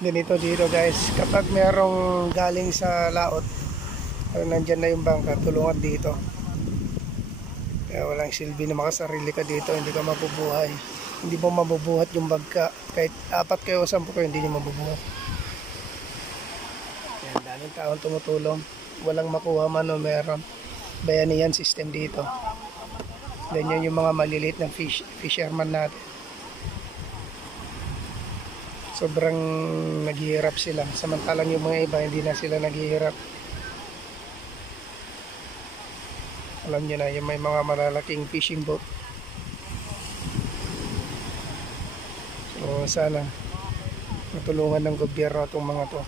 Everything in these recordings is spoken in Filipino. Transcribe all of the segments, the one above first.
ganito dito guys, kapag merong galing sa laot, nandyan na yung bangka, tulungan dito. Kaya walang silbi na makasarili ka dito, hindi ka mabubuhay. Hindi mo mabubuhat yung bangka. Kahit 4 kayo o 10 kayo, hindi nyo mabubuhat. Yan, daming taon tumutulong. Walang makuha man o meron. Bayanihan system dito. Ganyan yung mga maliliit na fisherman natin. Sobrang naghihirap sila. Samantalang yung mga iba, hindi na sila naghihirap. Alam nyo na, yung may mga malalaking fishing boat. So sana matulungan ng gobyerno itong mga to.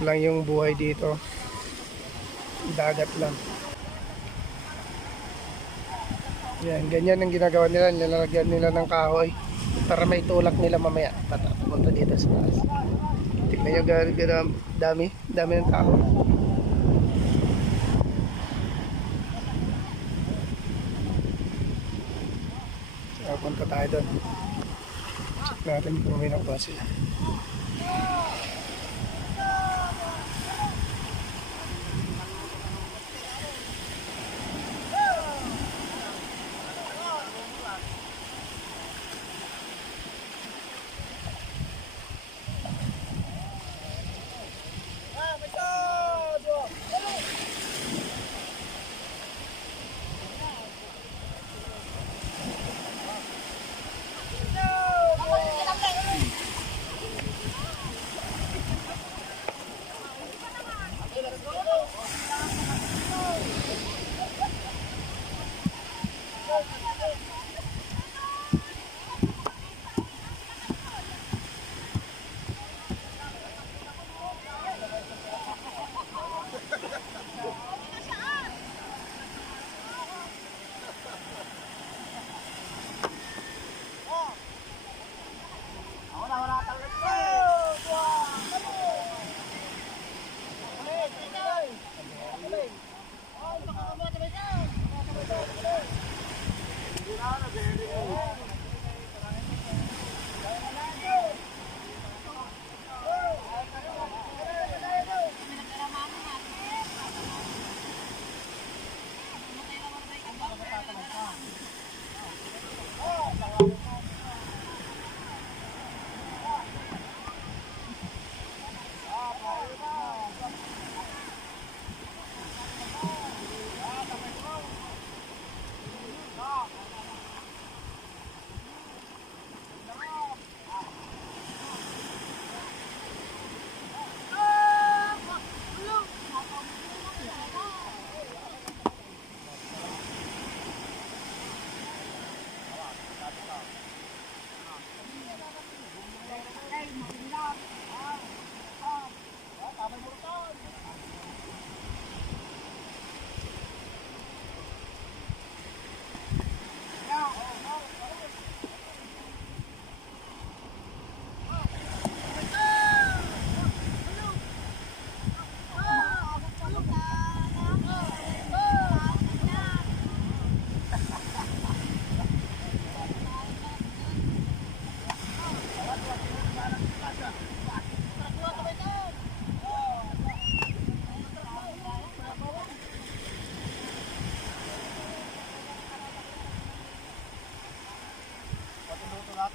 Lang yung buhay dito, dagat lang. Yan, ganyan ang ginagawa nila. Nilalagyan nila ng kahoy para may tulak nila mamaya papunta dito sa taas. Tignan nyo, dami ng tao. So punta tayo doon, check natin kung may nakuha sila.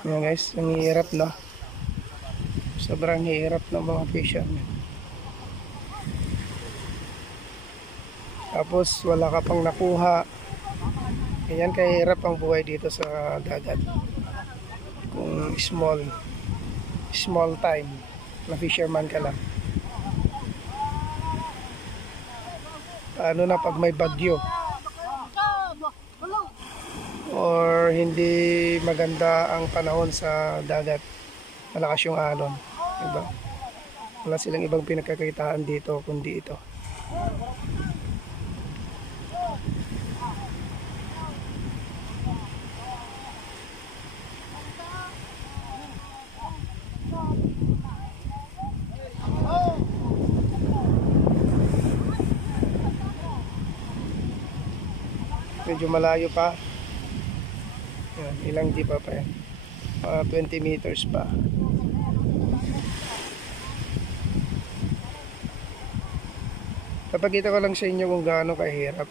Yan guys, ang hirap na. Sobrang hirap ng mga fishermen. Tapos wala ka pang nakuha. Ganyan kahirap ang buhay dito sa dagat. Kung small time na fisherman ka lang. Paano na pag may bagyo? Or hindi maganda ang panahon sa dagat, malakas yung alon, diba? Wala silang ibang pinagkakakitaan dito kundi ito. Medyo malayo pa. Yan, ilang jeep pa yan, 20 meters pa. Papakita ko lang sa inyo kung gaano kahirap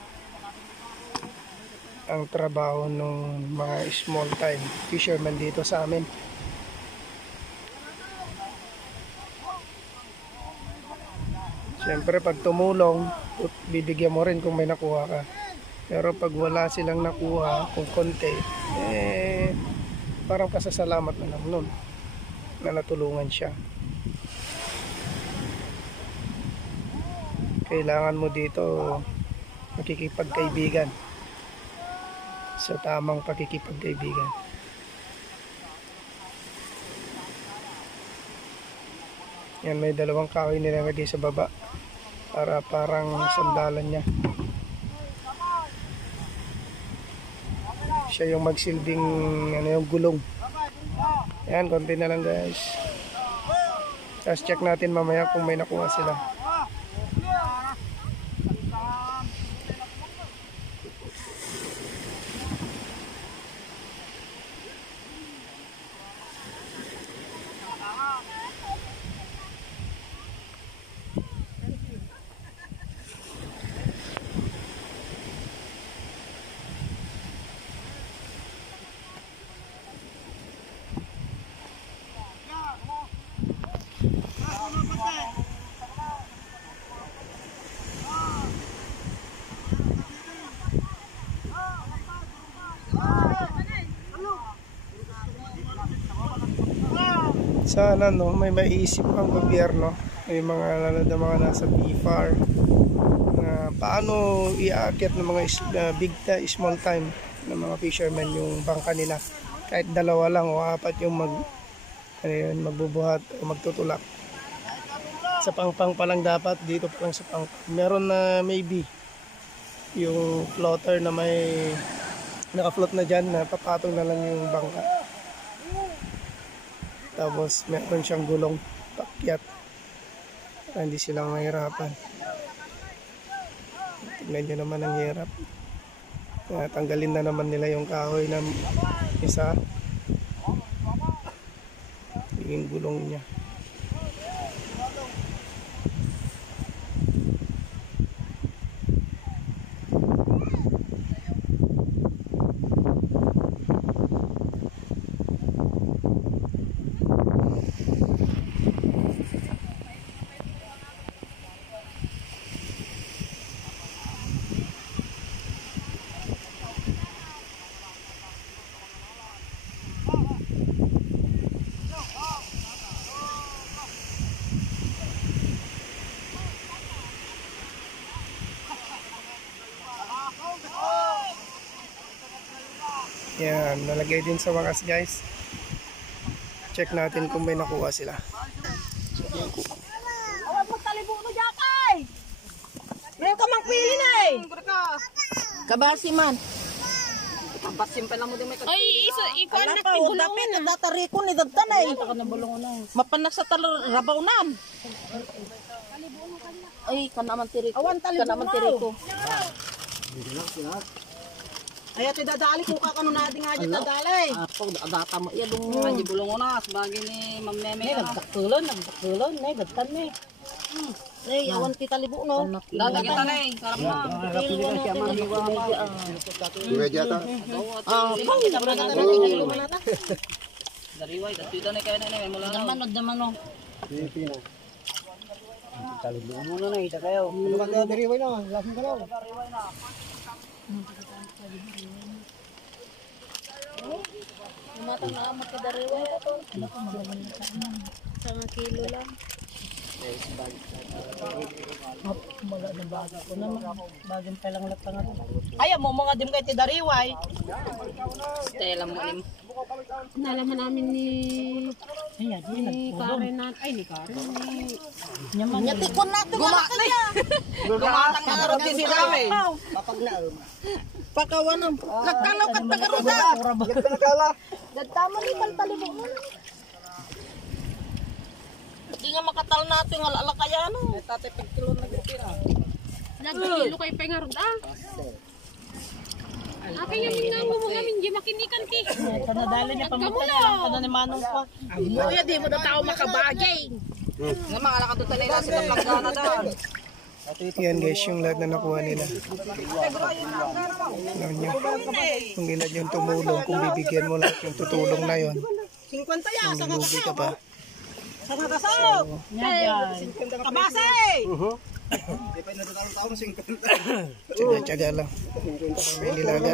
ang trabaho ng mga small time fishermen dito sa amin. Siyempre pag tumulong, bibigyan mo rin kung may nakuha ka. Pero pag wala silang nakuha, kung konti, parang pasasalamat na lang nun na natulungan siya. Kailangan mo dito makikipagkaibigan, sa tamang pakikipagkaibigan. Yan, may dalawang kahoy nilalagay sa baba para parang sandalan niya. Siya yung magsilbing yung gulong. Yan, konti na lang guys. Tapos check natin mamaya kung may nakuha sila. Sana no, may maiisip ang gobyerno, may mga lalo na mga nasa BFAR na paano iaakit ng mga small time ng mga fishermen yung bangka nila. Kahit dalawa lang o apat yung magbubuhat o magtutulak. Sa pangpang pa lang dapat, dito pa lang sa pangpang. Meron na maybe yung floater na may naka-float na dyan na papatong na lang yung bangka. Tapos meron siyang gulong pakyat para hindi silang mahirapan. Tignan nyo naman ang hirap. Tanggalin na naman nila yung kahoy ng isa, yung gulong niya. Yan, nalagay din sa wakas guys. Check natin kung may nakuha sila. Awag mo talibo no jakay. Ngayon ka mang pili na eh. Kabasi man. Kabasim pa lang mo din may Ay, ikuan na pa kibulungan dapit na. datari ko ni dagtan eh. Mapanak sa rabaw nam. Ay, kanaman tiriko. Awan talibo. Kanaman tiriko. Ay, ate dadali ko kakano na ding aja dadali. Ako data mo iya dong aja bulong na sebagi ni Ma'am Meme. Nagdakulon, nay dagtan ni. Nay, awan ti talibo no. Dagat ta nay, sarap na. Media ta. Kita pernah kata nanti lu mana ta? Dari way, dito na kaya na mo lang. Naman no. Pilipino. Talibo muna na, ita kayo. Ano ka kaya diriway na? Lasing ka na. Matang na makidariwa ito. Isang kilo lang. Wala na bago ko naman. Bagin pa lang latangan. Ayaw mo mga dim kay tidariway. Stella mo nim. Nalaman namin ni Karen na, ay ni Karen ni Nyatikon natin gumakan niya. Gumatang na rin si Dami. Pakawan ng nagkalaw kat tagaruda. Nagtama ni talibo mo. Hindi nga makatal natin ng alalakayano. Tate pagkilo na gitira. nagkilo kay pengarod Akin yung nga mo mga minji makinikan ki. Kanadali niya pamatay lang ni Manong ko. Kuya di mo na tao makabagay. Nga mga lakad doon talay sa tablagana doon. Yan guys, yung lahat na nakuha nila. Alam nyo, kung ilan yung tumulong, kung bibigyan mo lahat yung tutulong na yon, 50 yan. lulugi ka pa. Sa kasaw. Kabasay! Tsaga-tsaga lang. May nilaga.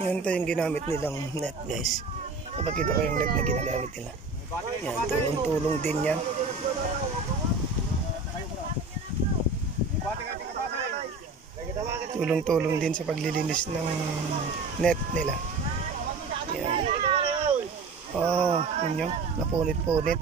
Yan ito yung ginamit nilang net guys. Napakita ko yung net na ginagamit nila. Yan, tulong-tulong din yan. Tulong-tulong din sa paglilinis ng net nila. Yan. Oh, yun yun. Napunit-punit.